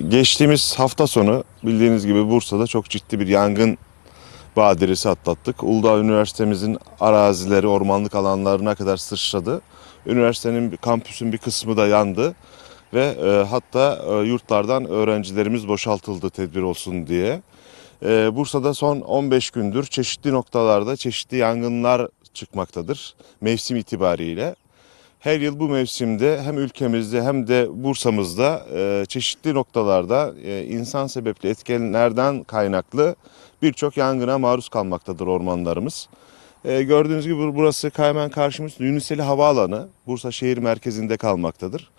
Geçtiğimiz hafta sonu bildiğiniz gibi Bursa'da çok ciddi bir yangın badiresi atlattık. Uludağ Üniversitemizin arazileri, ormanlık alanlarına kadar sıçradı. Üniversitenin kampüsün bir kısmı da yandı ve e, hatta e, yurtlardan öğrencilerimiz boşaltıldı tedbir olsun diye. E, Bursa'da son 15 gündür çeşitli noktalarda çeşitli yangınlar çıkmaktadır mevsim itibariyle. Her yıl bu mevsimde hem ülkemizde hem de Bursa'mızda e, çeşitli noktalarda e, insan sebepli etkenlerden kaynaklı birçok yangına maruz kalmaktadır ormanlarımız. E, gördüğünüz gibi bur- burası hemen karşımızda Yunuseli Havaalanı Bursa şehir merkezinde kalmaktadır.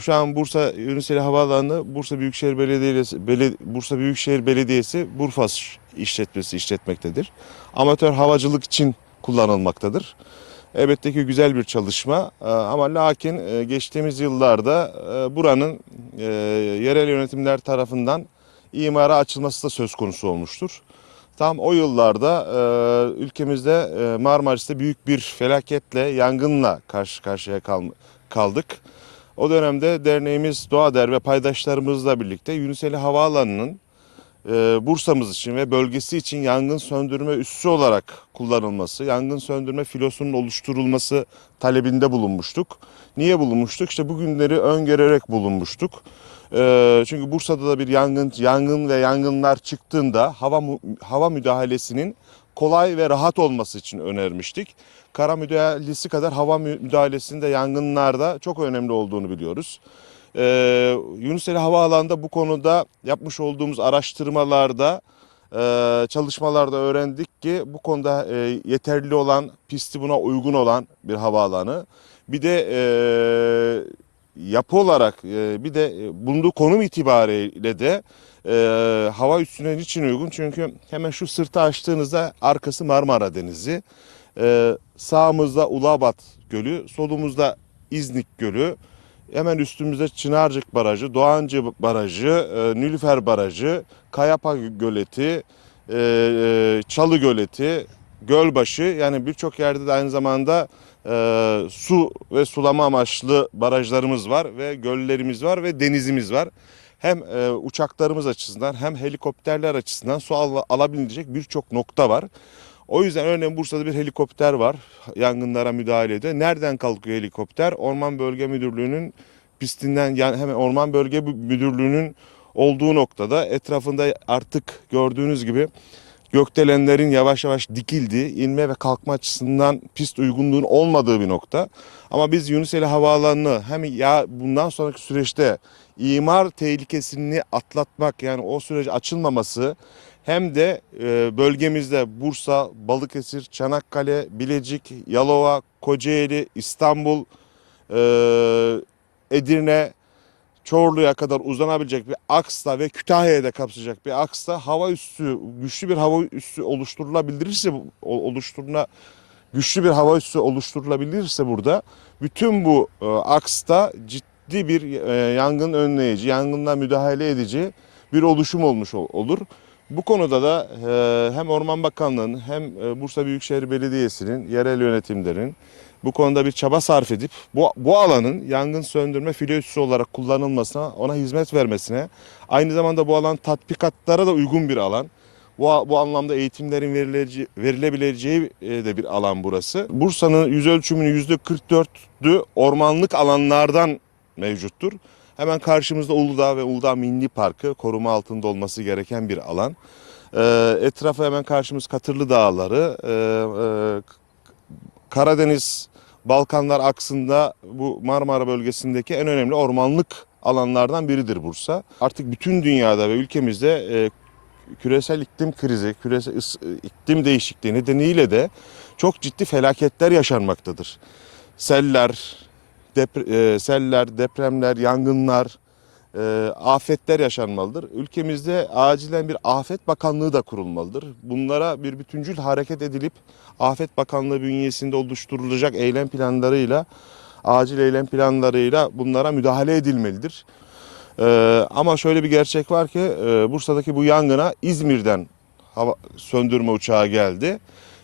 Şu an Bursa Yunuseli Havaalanı Bursa Büyükşehir Belediyesi Bele- Bursa Büyükşehir Belediyesi Burfas işletmesi işletmektedir. Amatör havacılık için kullanılmaktadır. Elbette ki güzel bir çalışma e, ama lakin e, geçtiğimiz yıllarda e, buranın e, yerel yönetimler tarafından imara açılması da söz konusu olmuştur. Tam o yıllarda ülkemizde Marmaris'te büyük bir felaketle, yangınla karşı karşıya kal- kaldık. O dönemde derneğimiz Doğader ve paydaşlarımızla birlikte Yunuseli Havaalanı'nın Bursa'mız için ve bölgesi için yangın söndürme üssü olarak kullanılması, yangın söndürme filosunun oluşturulması talebinde bulunmuştuk. Niye bulunmuştuk? İşte bu günleri öngörerek bulunmuştuk. E, çünkü Bursa'da da bir yangın, yangın ve yangınlar çıktığında hava hava müdahalesinin kolay ve rahat olması için önermiştik. Kara müdahalesi kadar hava mü- müdahalesinde yangınlarda çok önemli olduğunu biliyoruz. Ee, Yunuseli Havaalanı'nda bu konuda yapmış olduğumuz araştırmalarda, e, çalışmalarda öğrendik ki bu konuda e, yeterli olan, pisti buna uygun olan bir havaalanı. Bir de e, yapı olarak e, bir de e, bulunduğu konum itibariyle de e, hava üstüne için uygun. Çünkü hemen şu sırtı açtığınızda arkası Marmara Denizi. E, sağımızda Ulabat Gölü, solumuzda İznik Gölü. Hemen üstümüzde Çınarcık Barajı, Doğancı Barajı, e, Nülüfer Barajı, Kayapa Göleti, e, e, Çalı Göleti, Gölbaşı yani birçok yerde de aynı zamanda e, su ve sulama amaçlı barajlarımız var ve göllerimiz var ve denizimiz var. Hem e, uçaklarımız açısından hem helikopterler açısından su al- alabilecek birçok nokta var. O yüzden örneğin Bursa'da bir helikopter var yangınlara müdahalede. Nereden kalkıyor helikopter? Orman Bölge Müdürlüğü'nün pistinden yani hemen Orman Bölge Müdürlüğü'nün olduğu noktada etrafında artık gördüğünüz gibi gökdelenlerin yavaş yavaş dikildiği, inme ve kalkma açısından pist uygunluğun olmadığı bir nokta. Ama biz Yunuseli Havaalanı'nı hem ya bundan sonraki süreçte imar tehlikesini atlatmak yani o sürece açılmaması hem de e, bölgemizde Bursa, Balıkesir, Çanakkale, Bilecik, Yalova, Kocaeli, İstanbul, e, Edirne, Çorlu'ya kadar uzanabilecek bir aksta ve Kütahya'ya da kapsayacak bir aksta hava üssü, güçlü bir hava üssü oluşturulabilirse, oluşturuna güçlü bir hava üssü oluşturulabilirse burada bütün bu e, aksta ciddi bir yangın önleyici, yangından müdahale edici bir oluşum olmuş ol- olur. Bu konuda da e, hem Orman Bakanlığı'nın hem e, Bursa Büyükşehir Belediyesi'nin, yerel yönetimlerin bu konuda bir çaba sarf edip bu, bu alanın yangın söndürme filo olarak kullanılmasına, ona hizmet vermesine, aynı zamanda bu alan tatbikatlara da uygun bir alan. Bu, bu anlamda eğitimlerin verilece, verilebileceği e, de bir alan burası. Bursa'nın yüz ölçümünün %44'ü ormanlık alanlardan mevcuttur. Hemen karşımızda Uludağ ve Uludağ Milli Parkı koruma altında olması gereken bir alan. Ee, etrafı hemen karşımız Katırlı Dağları, ee, ee, Karadeniz, Balkanlar aksında bu Marmara bölgesindeki en önemli ormanlık alanlardan biridir Bursa. Artık bütün dünyada ve ülkemizde e, küresel iklim krizi, küresel iklim değişikliği nedeniyle de çok ciddi felaketler yaşanmaktadır. Seller, depre- e, seller, depremler, yangınlar, e, afetler yaşanmalıdır. Ülkemizde acilen bir afet bakanlığı da kurulmalıdır. Bunlara bir bütüncül hareket edilip Afet Bakanlığı bünyesinde oluşturulacak eylem planlarıyla, acil eylem planlarıyla bunlara müdahale edilmelidir. Ee, ama şöyle bir gerçek var ki e, Bursa'daki bu yangına İzmir'den hava söndürme uçağı geldi.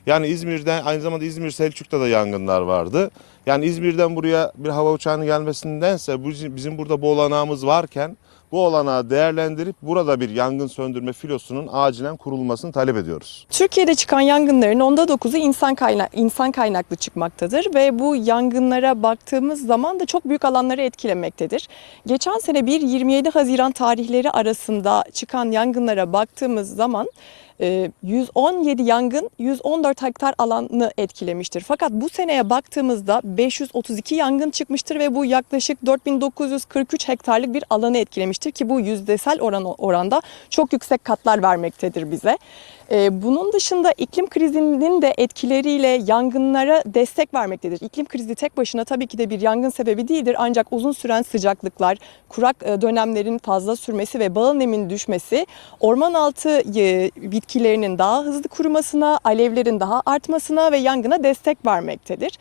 Yani İzmir'den aynı zamanda İzmir Selçuk'ta da yangınlar vardı. Yani İzmir'den buraya bir hava uçağının gelmesindense bizim burada bu olanağımız varken Bu olanağı değerlendirip burada bir yangın söndürme filosunun acilen kurulmasını talep ediyoruz. Türkiye'de çıkan yangınların onda dokuzu insan, kayna insan kaynaklı çıkmaktadır ve bu yangınlara baktığımız zaman da çok büyük alanları etkilemektedir. Geçen sene 1-27 Haziran tarihleri arasında çıkan yangınlara baktığımız zaman e, 117 yangın 114 hektar alanı etkilemiştir. Fakat bu seneye baktığımızda 532 yangın çıkmıştır ve bu yaklaşık 4943 hektarlık bir alanı etkilemiştir ki bu yüzdesel oran, oranda çok yüksek katlar vermektedir bize. Ee, Bunun dışında iklim krizinin de etkileriyle yangınlara destek vermektedir. İklim krizi tek başına tabii ki de bir yangın sebebi değildir ancak uzun süren sıcaklıklar, kurak e, dönemlerin fazla sürmesi ve bağ nemin düşmesi orman altı e, bitkilerinin daha hızlı kurumasına, alevlerin daha artmasına ve yangına destek vermektedir.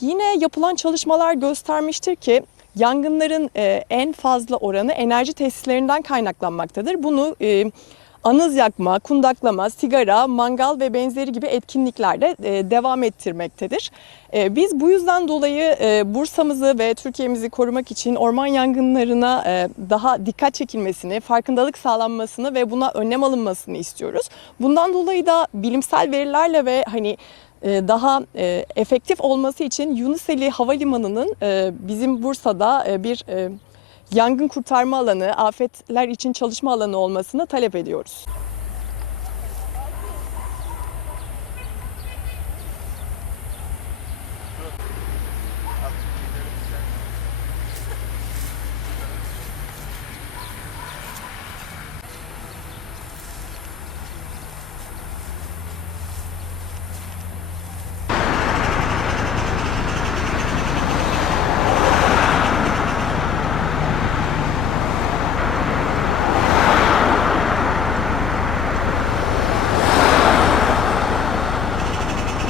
Yine yapılan çalışmalar göstermiştir ki yangınların e, en fazla oranı enerji tesislerinden kaynaklanmaktadır. Bunu e, anız yakma, kundaklama, sigara, mangal ve benzeri gibi etkinliklerle e, devam ettirmektedir. Biz bu yüzden dolayı Bursa'mızı ve Türkiye'mizi korumak için orman yangınlarına daha dikkat çekilmesini, farkındalık sağlanmasını ve buna önlem alınmasını istiyoruz. Bundan dolayı da bilimsel verilerle ve hani daha e, efektif olması için Yunuseli Havalimanı'nın e, bizim Bursa'da e, bir e, yangın kurtarma alanı, afetler için çalışma alanı olmasını talep ediyoruz.